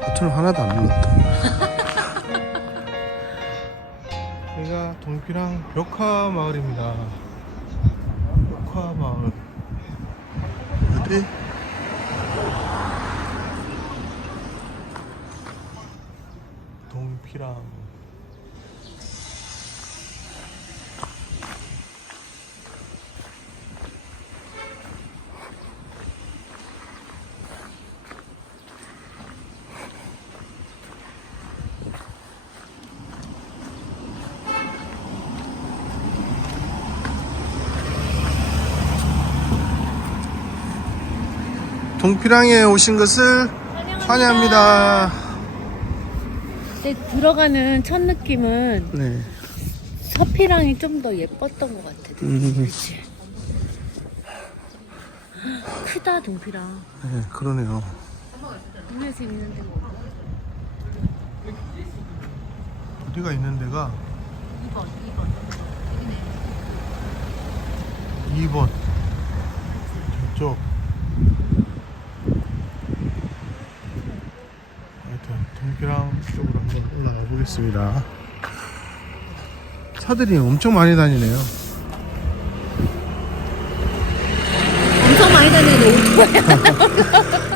버튼 하나도 안 눌렀다. 여기가 동피랑 벽화 마을입니다. 벽화 마을. 어디? 동피랑. 동피랑에 오신 것을 환영합니다. 근데 들어가는 첫 느낌은 네. 서피랑이 좀 더 예뻤던 것 같아. 음, 그렇지. 크다 동피랑. 네, 그러네요. 동네에서 있는데 뭐. 어디가 있는 데가 2번, 2번. 2번. 저쪽. 동피랑 쪽으로 한번 올라가 보겠습니다. 차들이 엄청 많이 다니네요. 엄청 많이 다니는 오토바이.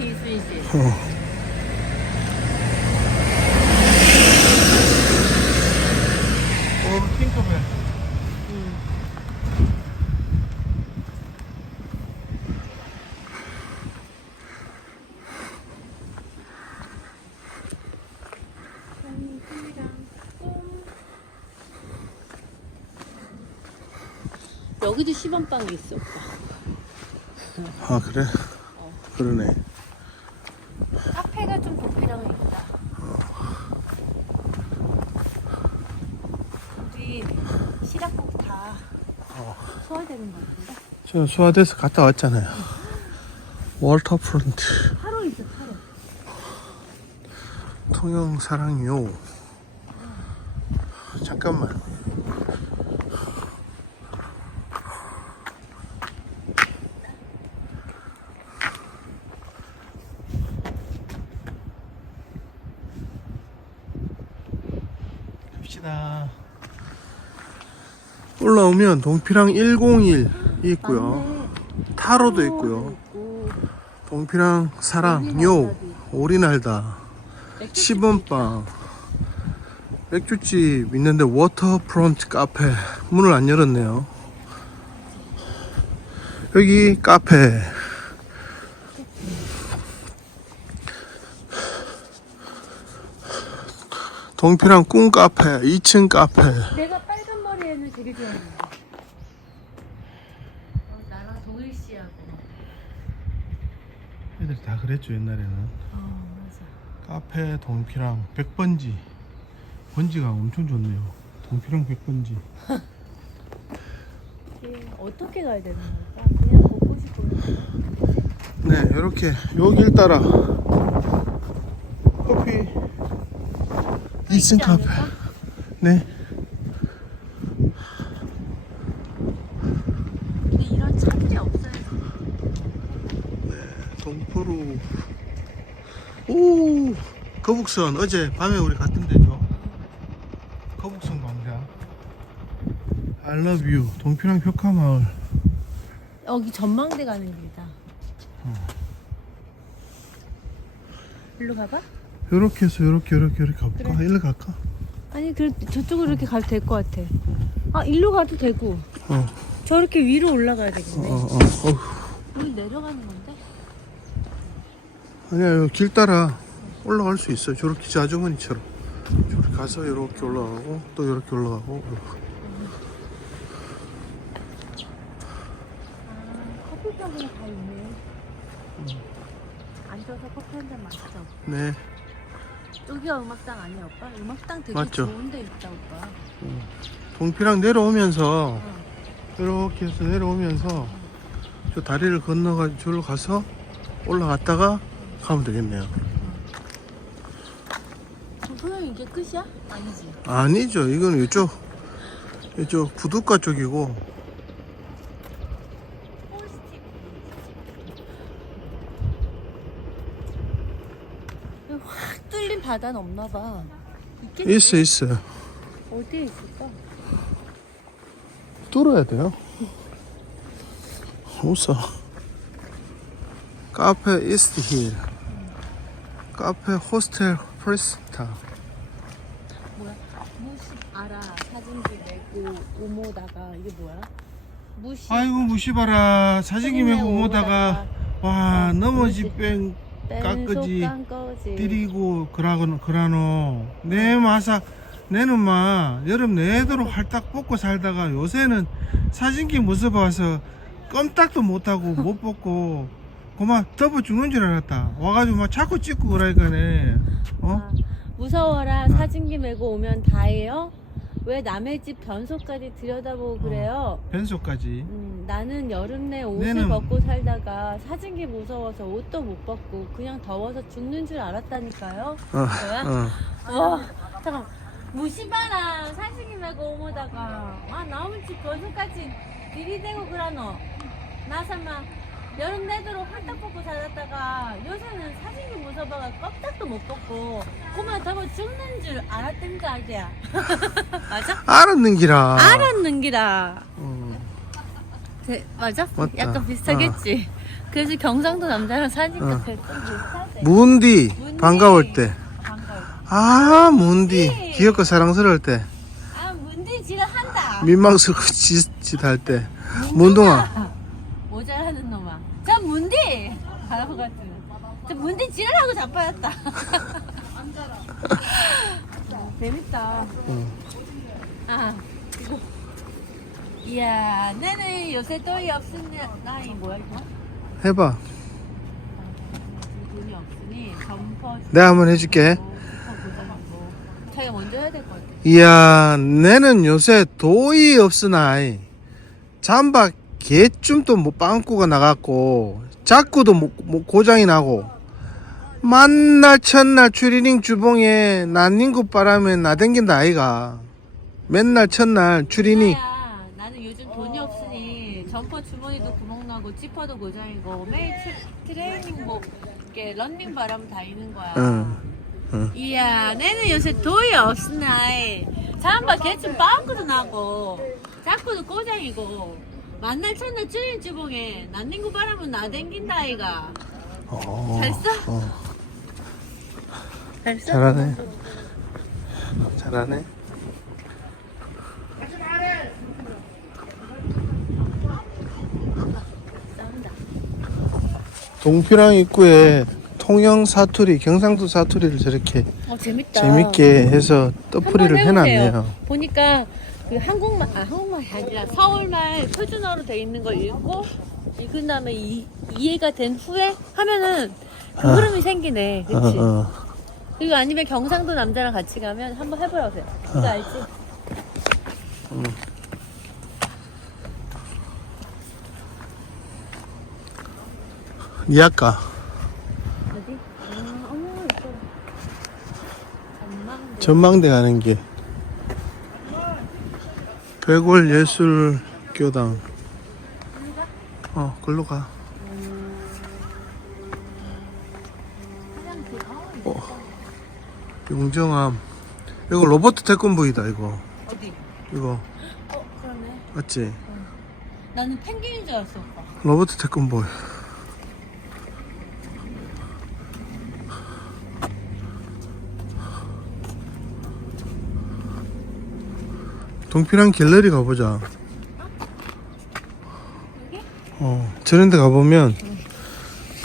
이순신. 어. 어, 팅커벨. 여기도 시범빵이 있어, 오빠. 아 그래? 그러네. 카페가 좀 동피랑 있다. 우리 시락국 다 소화되는 것 같은데? 저 수화돼서 갔다 왔잖아요. 월터프론트 하루 있어, 하루. 통영 사랑요. 잠깐만. 갑시다. 올라오면 동피랑 101 있고요. 타로도 있고요. 동피랑 사랑, 요, 오리날다, 시범빵, 맥주집 있는데 워터프론트 카페 문을 안 열었네요. 여기 카페. 동피랑 꿈 카페, 2층 카페. 좋아하는데. 어, 나랑 동일 씨하고. 애들 다 그랬죠 옛날에는. 어, 맞아. 카페 동피랑 백번지. 번지가 엄청 좋네요. 동피랑 백번지. 이게 어떻게 가야 되는 걸까? 그냥 보고 싶어요. 네, 이렇게 여길 따라 커피 2층 카페. 네, 이런 차들이 없어요. 동포로. 오, 거북선 어제 밤에 우리 갔던 데죠. 거북선 광장. You. 동피랑 벽화마을. 여기 전망대 가는 길이다. 일로 가봐? 요렇게 해서 요렇게 요렇게 요렇게 가볼까? 그래. 일로 갈까? 아니 그 저쪽으로 이렇게 가도 될 것 같아. 아 일로 가도 되고 어, 저렇게 위로 올라가야 어, 되겠네. 어, 어. 여기 내려가는 건데? 아니야, 여기 길 따라 올라갈 수 있어. 저렇게 자주머니처럼. 저렇게 가서 이렇게 올라가고 또 이렇게 올라가고. 아 커피숍이 다 있네. 앉아서 커피 한 잔 마시자. 네. 여기가 음악당 아니야 오빠? 음악당 되게 맞죠. 좋은 데 있다 오빠. 동피랑 내려오면서 어. 이렇게 해서 내려오면서 저 다리를 건너가 저로 가서 올라갔다가 가면 되겠네요. 이게 끝이야? 아니지. 아니죠. 이거는 이쪽 이쪽 부둣가 쪽이고 확 뚫린 바다는 없나 봐. 있겠지? 있어 있어. 어디에 있을까? 뚫어야 돼요. 웃어. 카페 이스트 힐. 카페 호스텔 프레스타. 뭐야? 무시 알아. 사진기 내고 오모다가 이게 뭐야? 무시. 아이고 무시봐라 사진기 메고 오다가 와 넘어지 뺑 깎으지. 때리고 그라고 그라노 내 마사 내는 마 여름 내도록 할딱 벗고 살다가 요새는 사진기 모습 봐서 껌딱도 못하고 못 벗고 그만 덮어 죽는 줄 알았다 와가지고 막 자꾸 찍고 그러니까네 어? 아, 무서워라. 사진기 메고 오면 다예요. 왜 남의 집 변소까지 들여다보고 그래요? 변소까지 음, 나는 여름 내 옷을 내는- 벗고 살다가 사진기 무서워서 옷도 못 벗고 그냥 더워서 죽는 줄 알았다니까요. 어, 뭐야? 어. 와, 잠깐. 무시바랑 사진기 메고 오모다가 아 나오면 집 변소까지 들이대고 그러노. 나 삼아 여름 내도록 헐떡 벗고 살았다가 요새는 사진기 무서워가 껍데기도 못 벗고 그만 더워 죽는 줄 알았던 거 아니야? 맞아? 알았는 기라 알았는 기라. 어. 네, 맞아? 맞다. 약간 비슷하겠지. 그래서 경상도 남자랑 사니까 어. 좀 비슷하대. 문디 문디. 반가울 때 반가워. 아 문디 문디. 귀엽고 사랑스러울 때 아, 문디 한다. 민망스럽고 짓 짓할 때 문동아 모자라는 놈아. 저 문디! 바라보 같은. 지랄하고 자빠졌다. 아, 재밌다. 응. 아, 이거. 이야, 내는 요새 돈이 없으니, 나이 뭐야, 이거? 해봐 돈이 없으니, 점퍼. 내가 한번 해줄게 점퍼 고정하고. 자기가 먼저 해야 될 것 같아. 이야 내는 요새 도이 없으나 잠바 개쯤도 뭐 빵꾸가 나갔고 자꾸도 뭐, 뭐 고장이 나고 만날 첫날 추리닝 주봉에 난닝구 바람에 나댕긴다 아이가 맨날 첫날 추리닝 야, 나는 요즘 돈이 없으니 점퍼 주머니도 구멍 나고 지퍼도 고장이고 매일 트, 트레이닝복, 이렇게 런닝 바람 다 있는 거야. 응, 응. 이야, 내는 요새 돈이 없으나 잠바 개쯤 빵꾸도 나고 자꾸도 고장이고 만날 첫날 쭈인 주봉에 난닝구 바람은 나댕긴다 아이가. 어, 잘 써? 어, 잘? 잘하네 잘하네. 동피랑 입구에 통영 사투리 경상도 사투리를 저렇게 어 재밌다. 재밌게 해서 떠풀이를 한번 해보세요. 해놨네요. 보니까 그 한국말 아 한국말이 아니라 서울말 표준어로 돼 있는 걸 읽고 읽은 다음에 이, 이해가 된 후에 하면은 그 아. 흐름이 생기네. 그렇지? 어, 어. 그리고 아니면 경상도 남자랑 같이 가면 한번 해보라세요. 그거 알지? 니아까 어디? 아, 어머 이거 전망대. 전망대 가는 길. 백월 예술 교당. 어, 글로 가. 용정암. 이거 로버트 태권브이다 이거. 어디? 이거 어 그러네. 맞지? 나는 펭귄인 줄 알았어. 오빠. 로버트 태권보이. 동피랑 갤러리 가보자. 여기? 어, 저런 데 가보면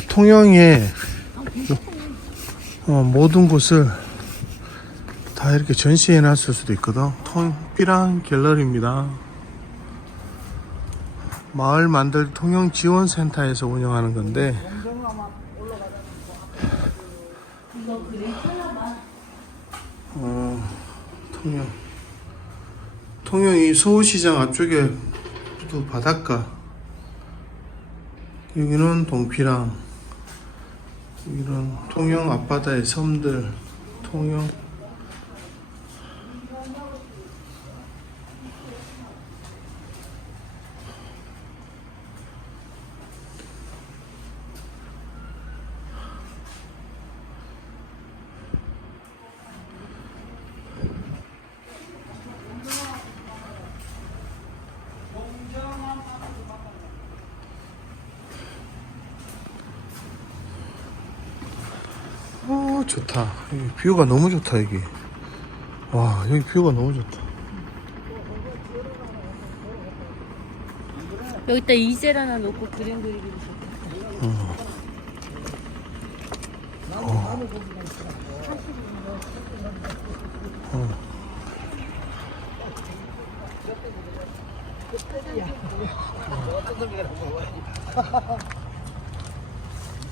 통영의 아. 어, 모든 곳을 다 이렇게 전시해 놨을 수도 있거든. 통피랑 갤러리입니다. 마을 만들 통영 지원센터에서 운영하는 건데 어, 통영. 통영 이 서울시장 앞쪽에 또 바닷가. 여기는 동피랑. 여기는 통영 앞바다의 섬들. 통영. 좋다. 여기 뷰가 너무 좋다, 여기. 와, 여기 뷰가 너무 좋다. 여기다 이젤 하나 놓고 그림 그리기도 좋다.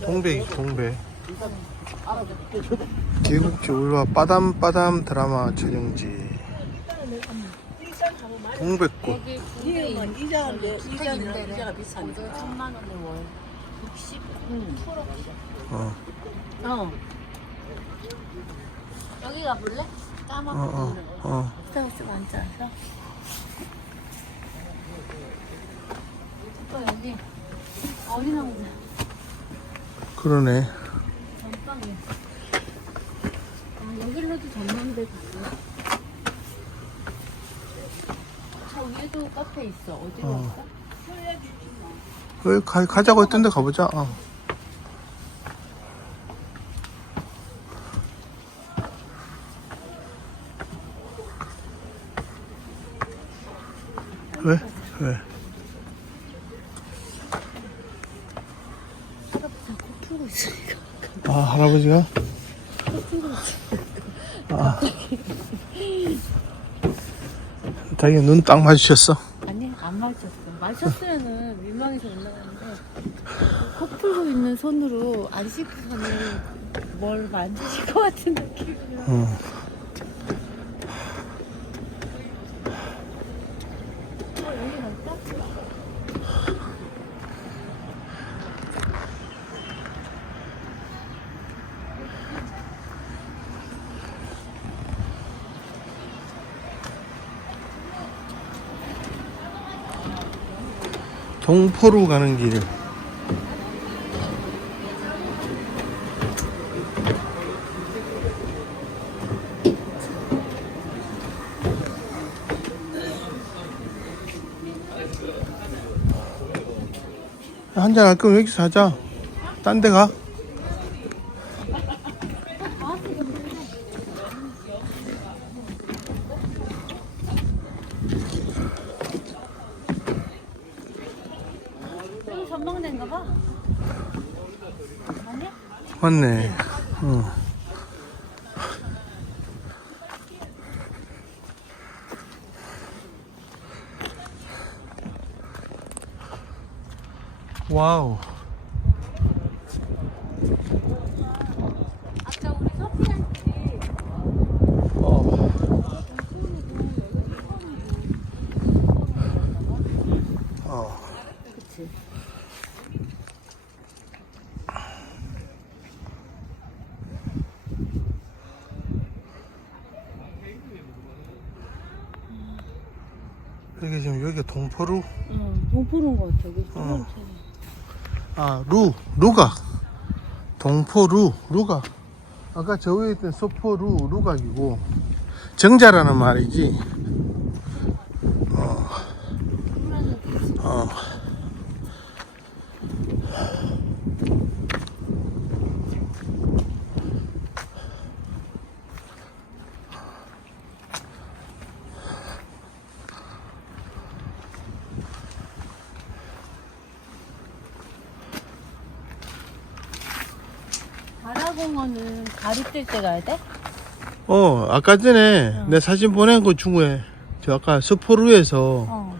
동백, 동백. 계곡지 울와 빠담빠담 드라마 촬영지. 동백꽃. 이자인데 이자는 이자가 비싸니까. 3만 원에 월. 60? 어, 어. 여기 가볼래? 어, 까맣고 어, 어. 스타벅스 앉아서. 또 여기 어린아이들 그러네. 아, 여기로도 전망대 있어. 저 위에도 카페 있어. 어디로 어. 갈까? 왜 가, 가자고 했던데 가보자. 어. 왜? 왜? 자꾸 풀고 있으니까. 아 할아버지가? 아. 자기 눈 딱 마주쳤어. 아니 안 마셨어. 마셨으면은 민망해서 올라가는데 코 풀고 있는 손으로 안 씻고서는 뭘 만지실 것 같은 느낌이야. 어. 어, 여기 갈까? 동포로 가는 길. 한잔 할 거면 여기서 하자. 딴 데 가. 여기 전망대인가 봐. 아니야? 맞네. 어. 와우. 아까 우리 커피한 집 어. 어. 그치. 여기 지금 여기가 동포루? 응, 동포른 것 같아. 여기 어. 아, 루, 루각. 동포루, 루각. 아까 저 위에 있던 소포루, 루각이고. 정자라는 말이지. 어. 어. 가리 뜰 때 가야 돼? 어, 아까 전에 내 사진 보낸 거 중에 저 아까 소포루에서 어.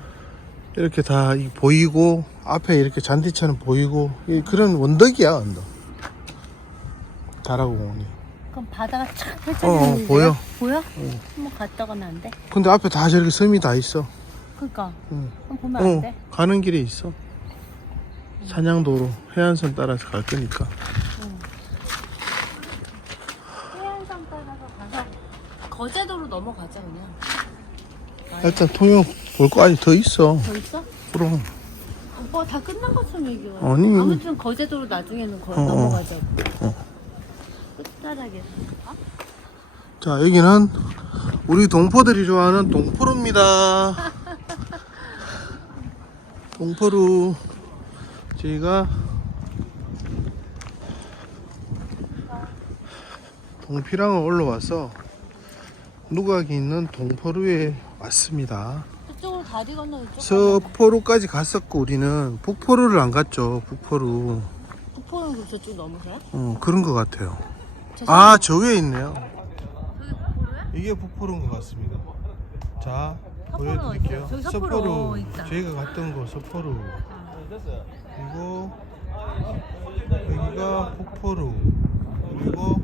이렇게 다 이- 보이고 앞에 이렇게 잔디처럼 보이고 이 그런 원덕이야 언덕 다라공원이 그럼 바다가 쫙 어, 펼쳐져 있는데 보여. 보여? 한번 갔다 가면 안 돼? 근데 앞에 다 저렇게 섬이 다 있어 그니까 응. 그럼 보면 안어 돼? 가는 길에 있어 산양도로 해안선 따라서 갈 거니까 해안선 따라서 가서 거제도로 넘어가자 그냥 일단 통영 볼 거 아직 더 있어 더 있어? 그럼 오빠 다 끝난 것처럼 얘기해 아니. 아무튼 거제도로 나중에는 거, 어, 어. 넘어가자고 어. 끝자락에 어? 자 여기는 우리 동포들이 좋아하는 동포루입니다 동포루 저희가 동피랑을 올라와서 누각이 있는 동포루에 왔습니다. 저쪽으로 다리 건너 이쪽 서포루까지 갔었고 우리는 북포루를 안 갔죠. 북포루. 북포는 그 저쪽 넘으세요? 어, 그런 것 같아요. 저 아, 저 위에 있네요. 이게 북포루인 것 같습니다. 자, 보여드릴게요. 저기 삿포로 있다. 저희가 갔던 거 서포루. 그리고 여기가 북포루. 그리고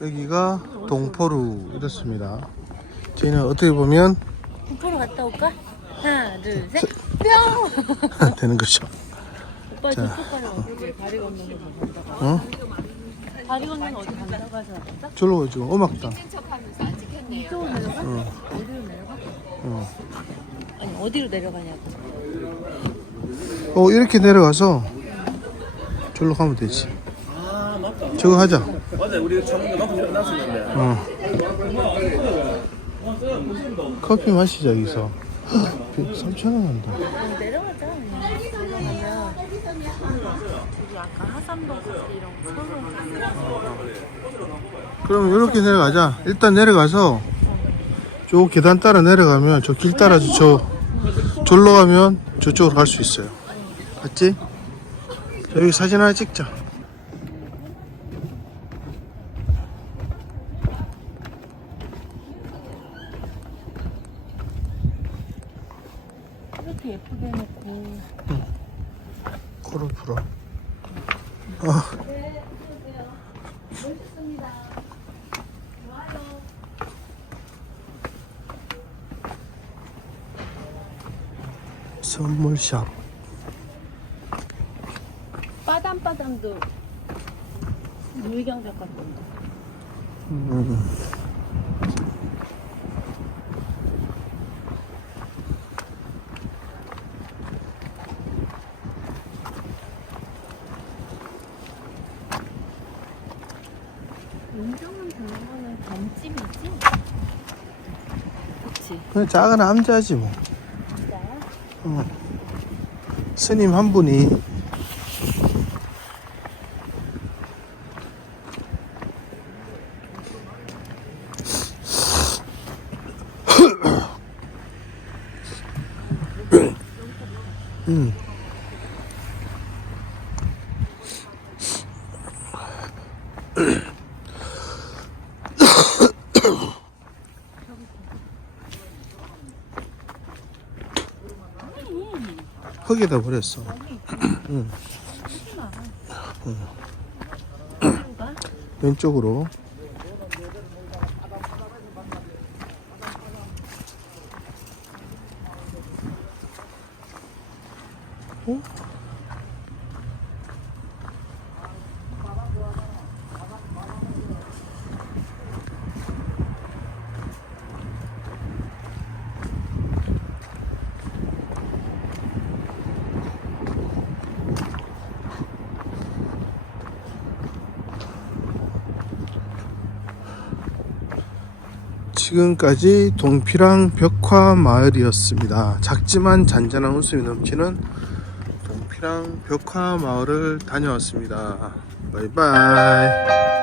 여기가 동포루 이렇습니다. 저희는 어떻게 보면 북포로 갔다 올까? 하나 둘셋 뿅! 되는 거죠. 오빠 저쪽 가려 얼굴이 다리 건너서 간다가 어? 다리 건너는 어디 간다고 하지 않았어? 저로 가죠. 음악당. 이쪽으로 내려가? 어, 어디로 내려가? 어. 아니 어디로 내려가냐고 어, 이렇게 내려가서 저로 가면 되지. 아 맞다. 저거 하자. 맞아 우리 처음에 너무 놨었는데. 어. 커피 마시자 여기서 3,000원 한다 그럼 내려가자 그냥 가면 저기 아까 하산버스 이런 거 서로 그럼 이렇게 내려가자 일단 내려가서 저 계단 따라 내려가면 저 길 따라서 저 절로 가면 저쪽으로 갈 수 있어요 맞지? 자, 여기 사진 하나 찍자 이렇게 예쁘게 해놓고 코를 풀어 아. 선물샵 빠담빠담도 유희경 작가 건데 음. 그치 그냥 작은 암자지 뭐? 어. 스님 한 분이 음. 흙에다 버렸어. 응. 왼쪽으로. 지금까지 동피랑 벽화 마을이었습니다. 작지만 잔잔한 웃음이 넘치는 동피랑 벽화 마을을 다녀왔습니다. 바이바이.